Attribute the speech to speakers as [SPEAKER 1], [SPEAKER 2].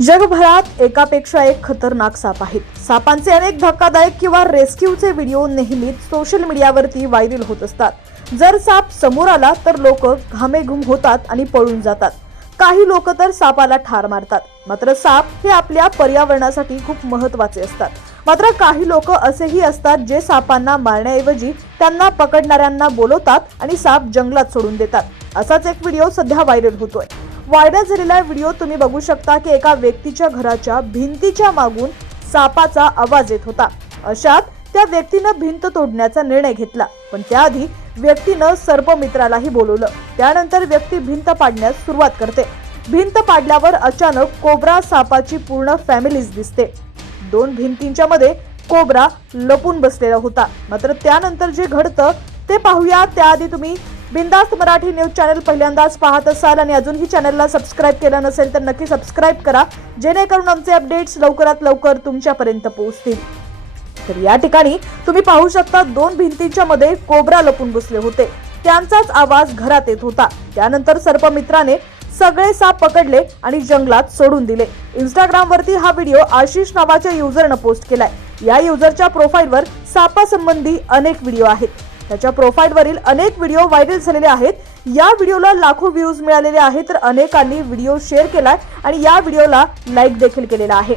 [SPEAKER 1] जगभरात एकापेक्षा एक खतरनाक साप आहेत. सापांचे अनेक धक्कादायक किंवा रेस्क्यूचे व्हिडिओ नेहमीच सोशल मीडियावरती व्हायरल होत असतात. जर साप समोर आला तर लोक घामेघूम होतात आणि पळून जातात. काही लोक तर सापाला ठार मारतात. मात्र साप हे आपल्या पर्यावरणासाठी खूप महत्त्वाचे असतात. मात्र काही लोक असेही असतात जे सापांना मारण्याऐवजी त्यांना पकडणाऱ्यांना बोलवतात आणि साप जंगलात सोडून देतात. असाच एक व्हिडिओ सध्या व्हायरल होतोय. व्हायरल झालेला व्हिडिओ तुम्ही बघू शकता की एका व्यक्तीच्या घराच्या भिंतीच्या मागून सापाचा आवाज येत होता. अशात त्या व्यक्तीनं भिंत तोडण्याचा निर्णय घेतला पण त्याआधी व्यक्तीनं सर्पमित्रालाही बोलवलं. त्यानंतर व्यक्ती भिंत पाडण्यास सुरुवात करते. भिंत पाडल्यावर अचानक कोब्रा सापाची पूर्ण फॅमिलीज दिसते. दोन भिंतींच्या मध्ये कोब्रा लपून बसलेला होता. मात्र त्यानंतर जे घडतं ते पाहूया. त्याआधी तुम्ही बिंदास्त मराठी न्यूज चॅनल पहिल्यांदाच पाहत असाल आणि अजूनही चॅनलला सबस्क्राईब केलं नसेल तर नक्की सबस्क्राईब करा. जेणेकरून आमचे अपडेट्स लवकरात लवकर तुमच्यापर्यंत पोहोचतील. तर या ठिकाणी तुम्ही पाहू शकता दोन भिंतींच्या मध्ये कोबरा लपून बसले होते. त्यांचाच आवाज घरात येत होता. त्यानंतर सर्पमित्राने सगळे साप पकडले आणि जंगलात सोडून दिले. इंस्टाग्रामवरती हा व्हिडिओ आशिष नावाच्या युजरनं पोस्ट केलाय. या युजरच्या प्रोफाईलवर सापासंबंधी अनेक व्हिडिओ आहेत. त्याच्या प्रोफाईलवरील अनेक व्हिडिओ व्हायरल झालेले आहेत. या व्हिडिओला लाखो व्ह्यूज मिळालेले आहेत तर अनेकांनी व्हिडिओ शेअर केलाय आणि या व्हिडिओला लाईक देखील केलेला आहे.